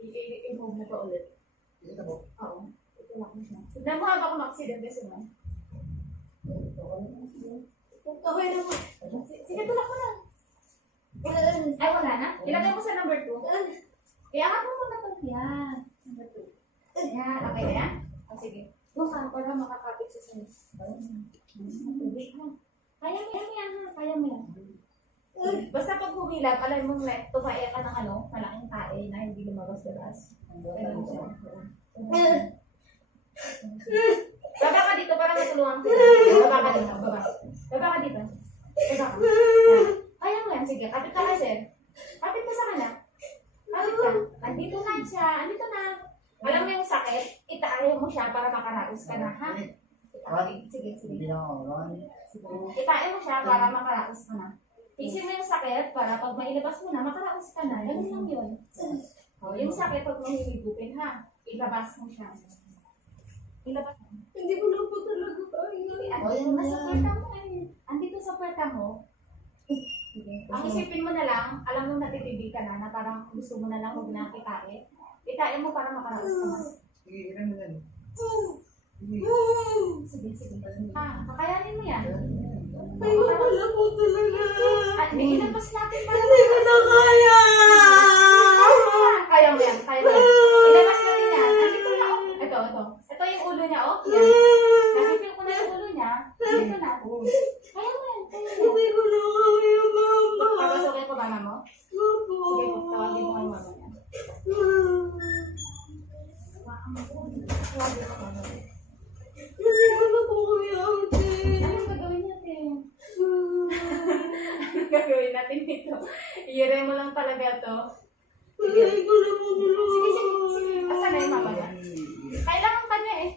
I-move na to ulit. Ito po. Oo. Itulak mo siya. Tignan mo habang ma-accident kasi mo. Okay na mo. Sige, tulak mo na. Ay, wala na. Ilagay mo sa number 2. Iangat mo muna to. Yan. Number 2. Yan. Okay na yan? O, sige. Doon ka para makakapit sa sinis. Kaya mo yan, ha? Kaya mo yan. Basta pag humilap, alam mo, tumaya ka ng malaking tae na hindi lumabas-labas. Ganun siya. Baba ka dito para matulungan ko. Baba ka dito. Baba ka dito. Baba ka. Kaya mo yan. Sige, kapit ka kasi. Kapit ka sa kanak. Kapit ka. Andito na siya. Andito na. Alam mo yung sakit, itaaya mo siya para makaraos ka na, ha? Sige. Itaaya mo siya para makaraos ka na. Isin mo yung sakit para pag mailabas mo na, makaraos ka na. Ganun lang yun. Yung sakit, pag mahilipupin, ha? Ilabas mo siya. Ilabas mo. Hindi ko na po talaga kaya. Andito na sa puerta mo eh. Andito sa puerta mo. Ang isipin mo na lang, alam mo natitibig ka na parang gusto mo na lang huwag na kitae. Kitae mo para makaraos ka na. Sige, ilan mo yan. Sige. Kakayanin mo yan. Ay, wala po talaga. Hindi ilabas natin para Hindi ko na kaya. Kaya mo yan. Ilabas natin yan. Nandito na ako. Ito yung ulo niya, oh. Yan. Nasipil ko na yung ulo niya. Dito na. Kaya mo yan. Hindi ko na kaya, mama. Papasukin ko mama mo? Opo. Sige, tawagin mo ang mama niya. Tawagin mo mama niya. Hindi ko na po kaya, ate. Anong gagawin natin? Anong gagawin natin dito? Iire mo lang talaga to. Hindi ko na po kaya. Sige. Asan na yung mama niya? Kailangan ka niya eh.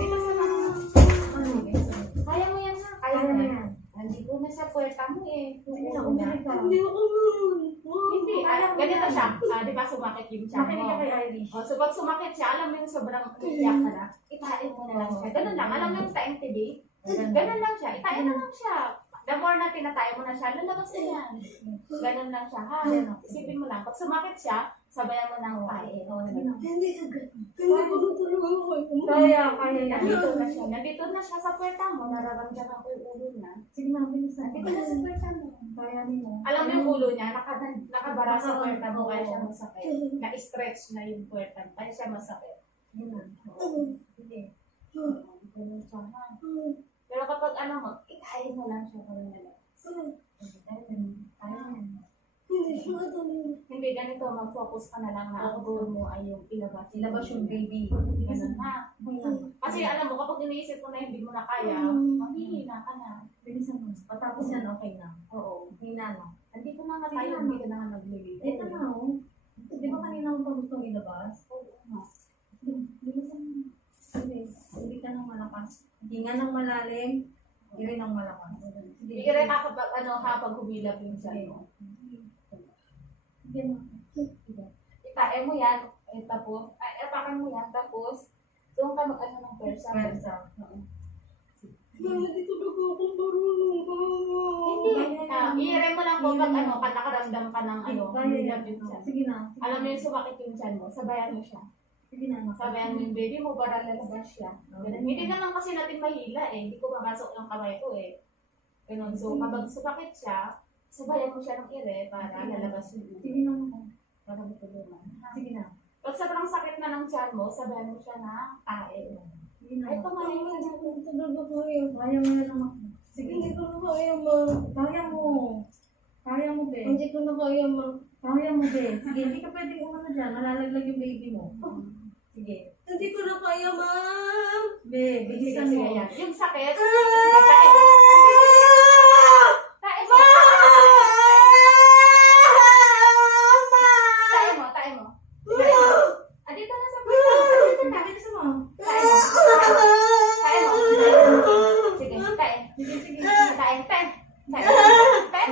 Dito sa mama. Kaya mo yan ha? Kaya mo yan. Nandito na sa puerta mo eh. Hindi ako Hindi. Ganito siya. Di ba sumakit yung siya Makinig ka mo? kay Irish. So pag sumakit siya, alam mo yung sobrang iyak ka na, itain mo na lang siya. Ganun lang. Alam mo yung taing TV? Ganun lang siya. Itain mo lang siya. The more na tinatay mo na siya, lalabas na yan. Ganun lang siya. Ha? Isipin mo lang. Pag sumakit siya, sabayan mo ng tae. Hindi ko na talaga kaya. Nandito na siya sa puerta mo. Nararamdaman ko yung ulo niya. Sige na, bilisan. Nandito na sa puerta mo. Kaya mo. Alam mo yung ulo niya, nakabara sa puerta mo kaya siya masakit. Na-stretch na yung puerta mo, kaya siya masakit. Sige. Ganun siya, ha? Pero kapag ikain mo lang siya parang nalang. Hindi, ganito, mag-focus ka na lang na ang goal mo ay yung ilabas. Ilabas yung baby. Ganun na. Kasi alam mo, kapag iniisip mo na hindi mo na kaya, manghihina ka na. Bilisan mo. Patapos yan, okay na. Oo. Hina na. Andito na nga tayo, hindi ka na nga nagliligo. Ito na, oh. Di ba kanina mo pa gustong ilabas? Oo nga. Bilisan mo. Hindi ka nang malakas. Hinga ng malalim. Iri ng malakas. Hindi ka rin kapag humilap yung siya mo. Itae mo yan, tapos, apakan mo yan, tapos, doon ka mag-ano ng persa. Hindi ko ako marunong. Hindi. I-re mo lang po pag pag nakaramdam ka ng humilap yung siya. Sige na. Alam mo yung sumakit yung siya mo, sabayan mo siya. Sige na. Sabayan mo yung baby mo para lalabas siya. Ganun. Hindi naman kasi natin mahila eh. Hindi ko mapasok yung kamay ko eh. Ganun. So, kapag sumakit siya, sabayan mo siya ng ire para lalabas yung Sige na. para matulungan. Sige na. Pag sobrang sakit na ng tiyan mo, sabayan mo siya na tae. Sige na. Ay, tumayo na. Kaya mo na naman. Sige. Hindi ko na kaya, ma. Kaya mo. Kaya mo, be. Hindi ko na kaya, ma. Kaya mo, be. Sige, hindi ka pwedeng umano dyan. Malalaglag yung baby mo. Sige. Hindi ko na kaya, ma. Be, bilisan mo. Sige, yan. Yung sakit, tae. Tae mo. Tae mo. Andito na sa puso. Andito na. Bilisan mo. Tae mo. Tae mo. Sige, tae. Sige. Tae. Tae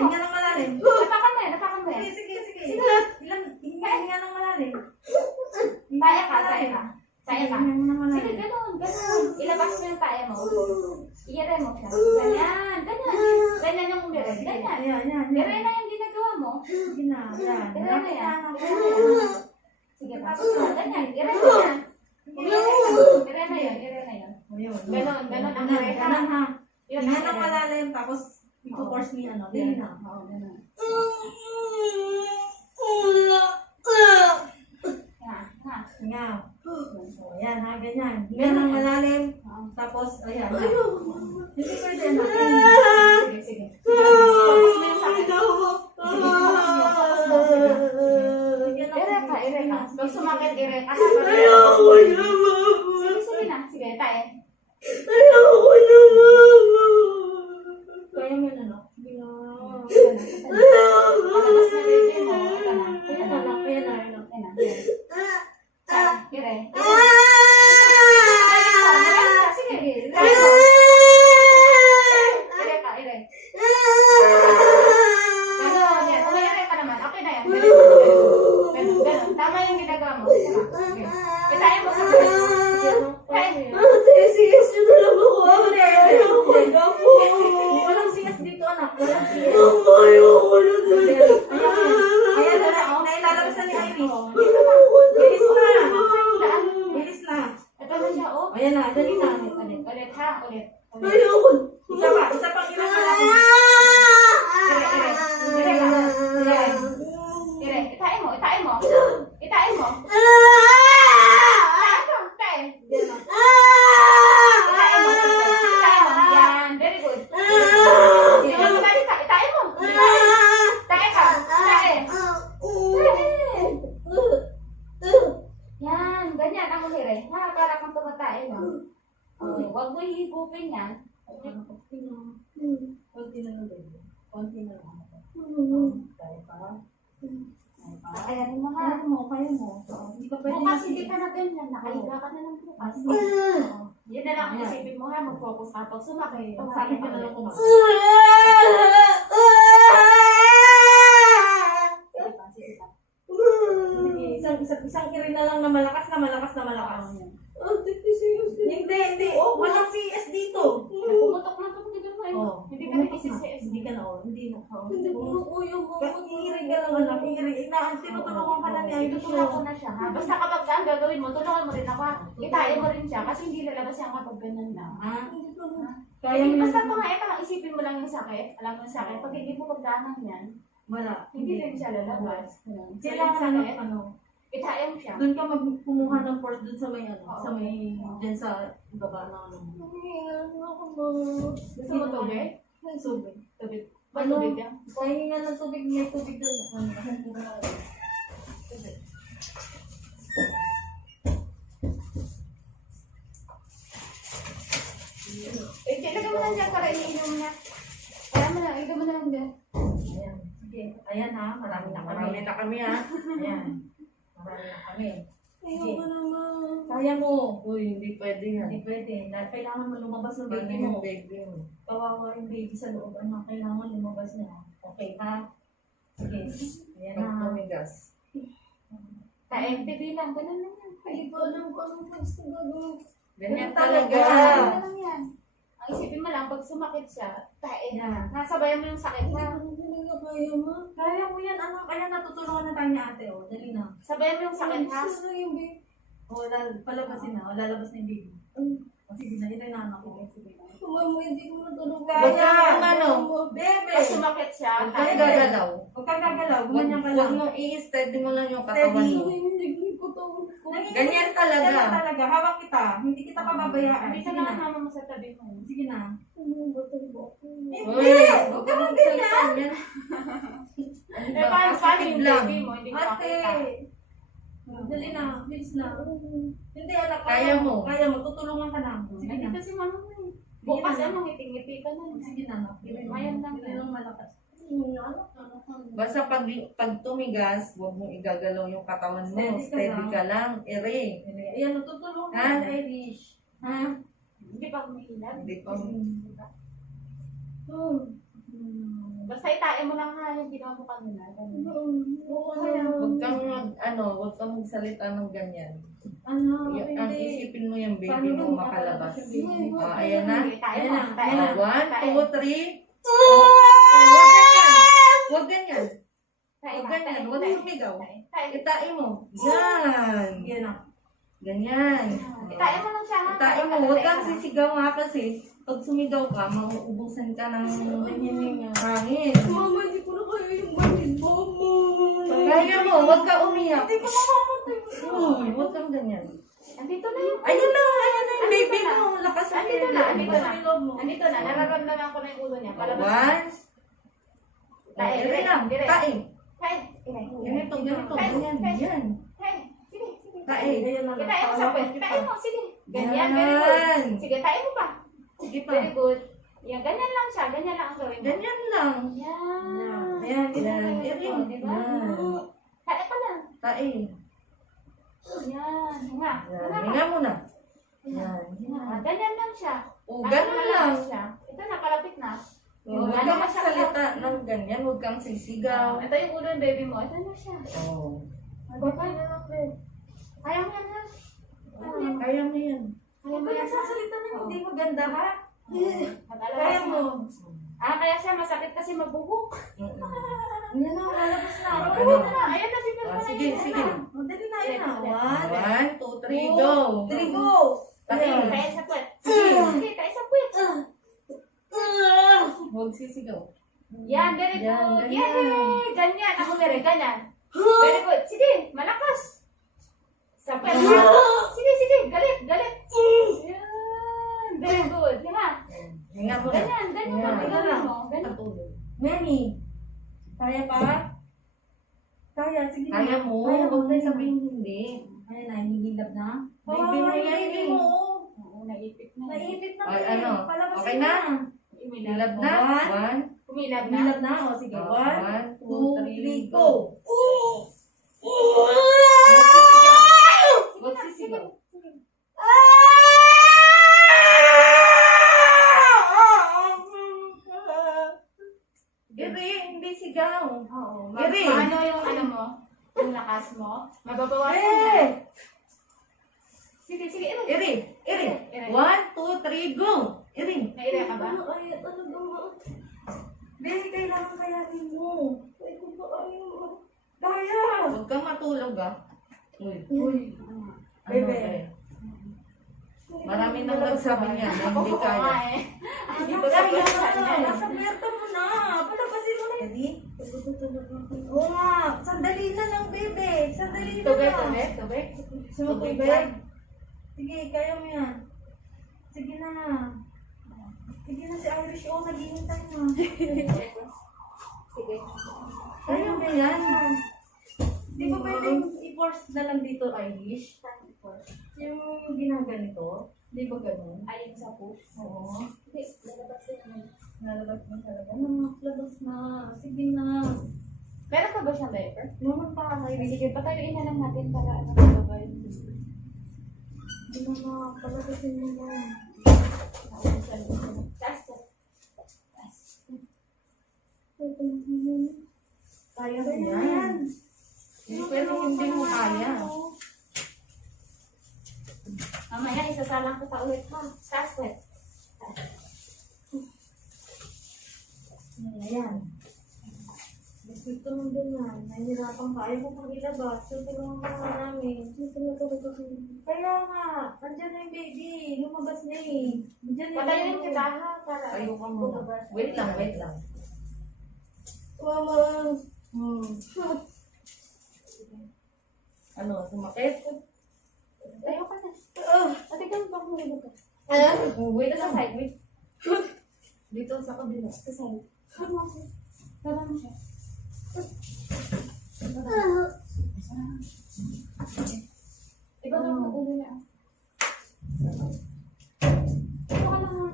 mo. Hinga ng malalim. Napakan mo yan. Sige. Hinga ng malalim. Tae ka. Hinga ng malalim. Sige, ganun. Ilabas mo yung tae mo. Iyere mo siya. Ganyan yung umire. Ganyan. Yan. Dire na yung ginagawa mo. Sige na. Yan. Dire na yan. ganyan. Ire na yan. Ire na yan. Ayun. Ganon ang ire. Ganon ha. Yun Hinga ang ng ire. malalim, tapos i-force mo yung ano. Dili na. Oo, ganon. Ha. Hinga. O, ayan ha, ganyan. Hinga ng malalim, tapos, ayan. Hindi pwede na. Sige. Focus mo yung sakit. Ire ka. Pag sumakit, ire ka. Sige na. Sige, tayo. Kaya mo yun, ano? Palabas na baby mo. Ito na. Ayan na, ayan na, ayan na. Ire. Sige. Ire. Ganon. Yan. Umire ka naman. Okay na yan. Ganon. Tama yung ginagawa mo. Sige. Itayo mo sa kanya. Walang siyas dito, anak. Walang siyas. Ayan na, nailalabas na ni Irish. Bilis na. Bilis na. Ito na siya, oh. Ayan na, dali na. Ulit ha. Ulit. Isa pang ilang ka lang. Ire. Itain mo. Itain mo. Yan. Very good. Itain mo. Tae ka. Yan. Ganyan ang umire. Ha, para kang tumatae mo. Okay. Huwag mo hihigupin yan. Konti na lang, baby. Konti na lang. Kaya pa. Kakayanin mo ha. Kaya mo. Hindi ka pwede Bukas hindi ka na ganyan. Nakahiga ka na lang bukas. Yun na lang ang isipin mo ha. Mag-focus ka. Pag sumakit, Sakit ka na lang kumakas. Sige pa. Isang kirin na lang na malakas. Hindi. Walang CS dito. Pumutok na ito. Hindi ka na isi-CS. Hindi ka na. Hindi na. Hindi po na kuya mo. Iirig ka lang, anak. Tinutulungan ka na niya. Tutulungan ko na siya ha. Basta kapag ang gagawin mo, tulungan mo rin ako ha. Itain mo rin siya kasi hindi lalabas yan kapag ganun lang. Ha? Hindi po na. Kaya Hindi, mo basta pangayat lang, isipin mo lang yung sakit. Alam mo yung sakit. Pag hindi mo pagdanan yan, wala. hindi rin siya lalabas. Ganun. So, yung Kailangan sakit, itain mo siya. doon ka magkumuha ng force doon sa may sa may dyan sa baba ng Hinihinga na ako ma. Gusto mo tubig? Tubig. Tubig. Ba't tubig yan? Pahinga ng tubig, may tubig doon. Ilagay mo lang dyan para iniinom niya. Ilagay mo na lang dyan. Ayan. Sige. Ayan ha, marami na kami ha. Ayan. Marami na kami. Ayoko na ma. Kaya mo. Uy, hindi pwede yan. Hindi pwede. Dahil kailangan mo lumabas ng Paano baby yung mo. baby mo? Kawawa yung baby sa loob. Ano, kailangan lumabas niya. Okay ha? Sige. Ayan Pag na. tumigas. Tae, lang. Ganun lang yan. Hindi ko alam kung anong gusto gagawin. Ganyan talaga. talaga. Ganun lang yan. Ang isipin mo lang, pag sumakit siya, tae na. Nasabayan mo yung sakit Hindi na. ko na talaga kaya ma. Kaya mo yan. Ano, kaya natutulungan na tayo ni ate. O, dali na. Sabayan mo yung sakit ha. Gusto na yung baby. O, palabasin na. O, lalabas na yung baby. O, sige na. Ito na anak ko. Sige na. Mama, hindi ko matulog. Kaya. Pag Bebe. sumakit siya, Huwag kang tae. gagalaw. Huwag kang gagalaw. Huwag Gumanyan ka lang. mo i-steady mo lang yung katawan mo. Hindi ko to. Ganyan talaga. Ganyan talaga. Hawak kita. Hindi kita pababayaan. Hindi ka Sige na na. kasama mo sa tabi mo. Sige na. Ano ba ito ba? Hindi! Huwag ka magsalita. Eh, paano yung baby mo? Hindi ko Ate! makita. Dali na. Bilis na. Hindi, anak. Kaya mo. Kaya mo. Tutulungan ka na. Sige na. Nandito si mama mo eh. Bukas ano, ngiti-ngiti ka na. Sige na. Mayan lang. Hindi lang malakas. Basta pag tumigas, huwag mo igagalaw yung katawan mo. Steady ka lang. Ere. Ayan, natutulungan Ha? ka, Irish. Ha? Hindi pa kumikilag. Hindi pa. Basta itain mo lang ha, yung ginawa mo kanina. Huwag kang magsalita ng ganyan. Ano? Ang Hindi. isipin mo yung baby Paano mo yung makalabas. makalabas yung baby? Ayan na. Itain Ayan mo. na. Itain Ayan mo. 1, 2, 3. Huwag ganyan. Tain Huwag na. ganyan. Huwag sumigaw. Tain. Itain mo. Yan. Yan na. Ganyan. Itain mo lang siya ha. Itain mo, huwag kang sisigaw nga kasi pag sumigaw ka, mauubusan ka ng hangin. Mama, hindi ko na kaya yung ganyan. Mama. Kaya mo, huwag ka umiyak. Hindi ko mamamatay. Uy, huwag kang ganyan. Andito na yung... Ayun na yung baby na. mo. Lakas mo Andito yan. na, andito na. Love mo. Andito na, nararamdaman ko na yung ulo niya. Palabas. One. Tae, Ere lang. dire. Tae. Tae. Ire. Ganito, ganito. Ganyan, ganyan. Tae. Sige, sige. Tae. Ayan na lang. Itain mo sa puwet. Itain mo, sige. Ganyan, Yan. very good. Sige, tain mo pa. Sige pa. Very good. Yan, ganyan lang siya. Ganyan lang ang gawin mo. Ganyan lang. Yan. Ayan, Ganyan lang yan. yun, di ba? Yan. Tae pa lang. Tae. Yan. Hinga. Yan. Hinga pa. Hinga muna. Hinga. Yan. Hinga. Ganyan lang siya. O, ganun lang. Siya. Ito na, palapit na. Huwag kang magsalita ng ganyan. Huwag kang sisigaw. Ito yung ulo ng baby mo. Ito na siya. Oo. Kaya mo yan ha? Kaya mo yan. Kaya mo Pag yan ha? nagsasalita na hindi maganda ha? Mag-alala Kaya siya. mo. Kaya siya masakit kasi mabuhok. Yan na, lalabas na. Ano? Ayan na, bibig mo na Sige, yun. sige. Madali na yun na. One. 1, 2, 3, go. Three, go. Tae. Tayo sa puwet. Sige, tayo sa puwet. Huwag sisigaw. Yan, very Yan, good. ganyan. Yay! Ganyan. Ako meron, ganyan. Very good. Sige, malakas. Sa puwet. Sige, sige. Galit, galit. Yan. Very good. Hinga. Hinga mo na. Ganyan, ganyan. Yan. Ganyan mo. Ganyan. Patulog. Manny. Kaya pa? Kaya, sige na. Kaya mo. Kaya mo. Huwag na sabihin hindi. Ayan na, hinihilap na. Baby mo yan baby eh. mo. Oo, naipit na. Naipit na. Ay, eh. ano? Palabas Okay na? Hilab na. One. 1, Kumilab na. Hinilap na. O, sige. 1, 2, 3, go. Huwag sisigaw. Iri, hindi sigaw. Oo. Iri. Paano yung ano mo? Yung lakas mo? Mababawasan Eh! na. Sige, sige. Iri. Iri, iri. 1, 2, 3, go. Iri. Naire ka ba? Ay, ano ba? Baby, kailangan kayanin mo. Ay, kung ba ayaw. Kaya. Huwag kang matulog ah. Uy. Uy. Ano Bebe. eh? Marami nang nagsabi niya na hindi Oo kaya. nga eh. Dito Kaya sa pagkakas na. niya. Nasa puwerta mo na. Palabasin mo na. Ready? Oo nga. Sandali na lang, bebe. Sandali na Tubig, lang. tubig, tubig. Tubig, bebe. Sige, kaya mo yan. Sige na. Sige na si Irish. Oo, naghihintay na. Sige. Kaya ba yan? Di ba pwedeng i-force na lang dito, Irish? Yung ginaganito. Di ba ganun? Ayun sa push. Oo. Hindi, lalabas na naman. Nalabas na talaga. Labas na. Sige na. Meron ka ba siyang diaper? Naman pa kayo. Sige, patayuin na lang natin para ano babay. Hindi na palabasin mo na. Naubusan ko. Taas ka. Taas. Kaya mo yan. Pero hindi mo kaya. Mamaya, isasalang ko pa ulit ha. Taas ka. Ayan. Gusto mo din yan. Nahihirapan ka. Ayaw ko pang ilabas. Tutulungan ka nga namin. Kaya nga. Andyan na yung baby. Lumabas na eh. Andyan na Patayuin yung kita ha. Para Ayoko ka muna. Wait lang, wait lang. Mama. Ano, sumakit? tayo ka na. Ate ka ba kung nilog ka? Oh, wait Dito sa lang. side, wait. Dito sa kabila. Sa side. Tama mo siya. Tama mo siya. Iba ka mo ulo na. Ito ka lang ha.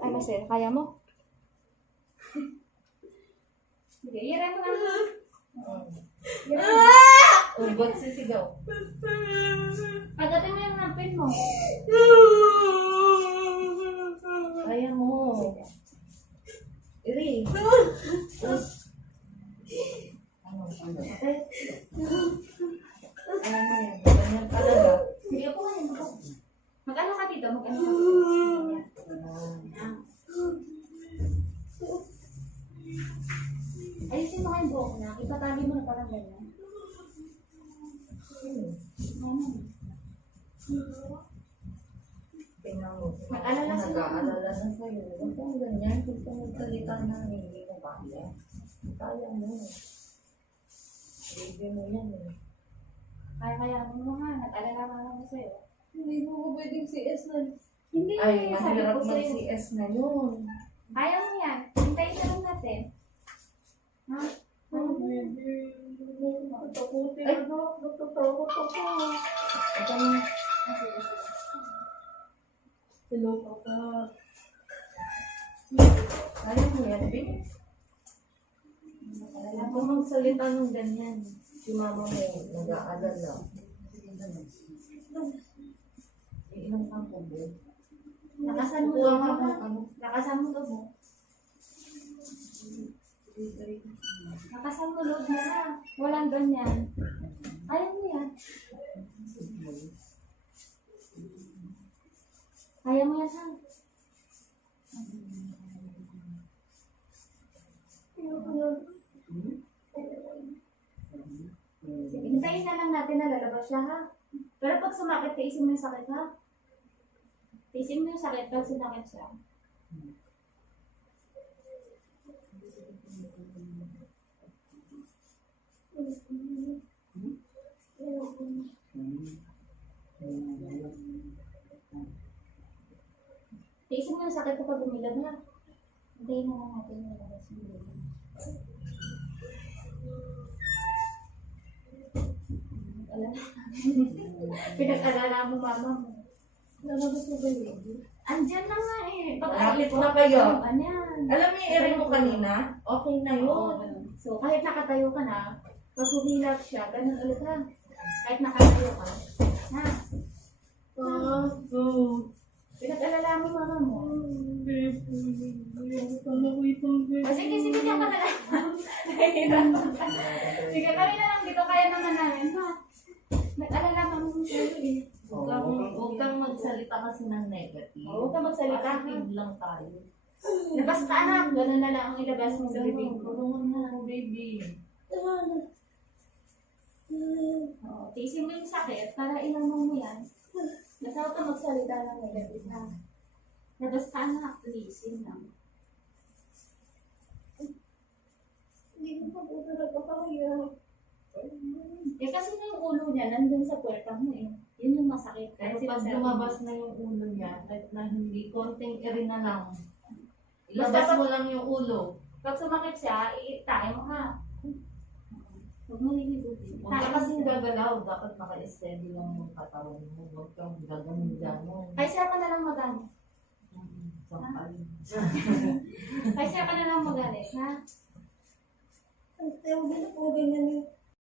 Ano sir, kaya mo? Sige, iyaran mo na. Oh, ba't sisigaw? Pagdating mo yung napin mo. Kaya mo. Iri. Ano, ano? Ano na yan? Ganyan talaga. Hindi ako kayo. Mag-ano ka dito? Mag-ano ka? Ayusin mo kayong buhok na. Ipatali mo na parang ganyan. eh. Tingnan mo. Mag-alala Ako, sila. nag-aalala na sa'yo. Huwag kang ganyan. Kung magsalita na hindi mo kaya. Kaya mo. Baby mo yan eh. Kaya mo nga, nag-alala ka naman sa'yo. Hindi mo ko pwedeng CS na. Hindi, Ay, sabi mahirap ko sa'yo. mag-CS na yun. Kaya mo yan. Hintayin na lang natin. Ha? Natakutin Ay. ako. Natatakot ako. Ito na. Hello, Papa. Kaya mo yan, babe. Huwag ka magsalita ng ganyan. Si mama mo nag-aalala. Iinom ka po, babe. Lakasan mo Kuha loob ka mo ng ha. ano. Lakasan mo loob mo. Lakasan mo loob mo ha. Walang ganyan. Ayaw mo yan. Kaya mo yan ha. Sige, hintayin na lang natin na lalabas siya ha. Pero pag sumakit, tiisin mo yung sakit ha. Tiisin mo yung sakit pag sinakit siya. Tiisin mo yung sakit kapag umilag ha. Hintayin na lang natin na lalabas yung baby. Pinag-alala mo mama mo. Nalabas mo ba yun? Andyan na nga eh. Malapit na kayo. Ayan. Alam mo yung erin mo kanina? Okay na yun. So, kahit nakatayo ka na, pag humilap siya, ganun ulit ha. Kahit nakatayo ka. Ha? Pinag-alala mo mama mo. O sige, sige ka na lang. Nahihirapan ka. Sige, kami na lang dito. Kaya naman namin, ha? Nag-alala ka mo sa'yo eh. Huwag kang magsalita kasi ng negative. Huwag ka magsalita ha. Positive lang tayo. Labas ka anak. Ganun na lang ang ilabas mo sa bibig mo. Tulungan mo ako, baby. Tiisin mo yung sakit para ilamang mo yan. Basta huwag ka magsalita ng negative ha. Labas ka anak. Tiisin lang. Hindi ko pa po talaga kaya. Eh kasi na yung ulo niya nandun sa puwerta mo eh. Yun yung masakit. Pero Kasi pag masabi- lumabas na yung ulo niya, kahit na hindi, konting erin na lang. Basta Ilabas pag- mo lang yung ulo. Pag sumakit siya, iitahin mo ha. Huwag mo lilibutin. Huwag ka kasing gagalaw. Dapat naka-steady lang yung katawan mo. Huwag kang gaganon-ganon. Kaya siya ka na lang magalit. Sampal. Kaya siya ka na lang magalit ha. Ang tawag na po ganyan yung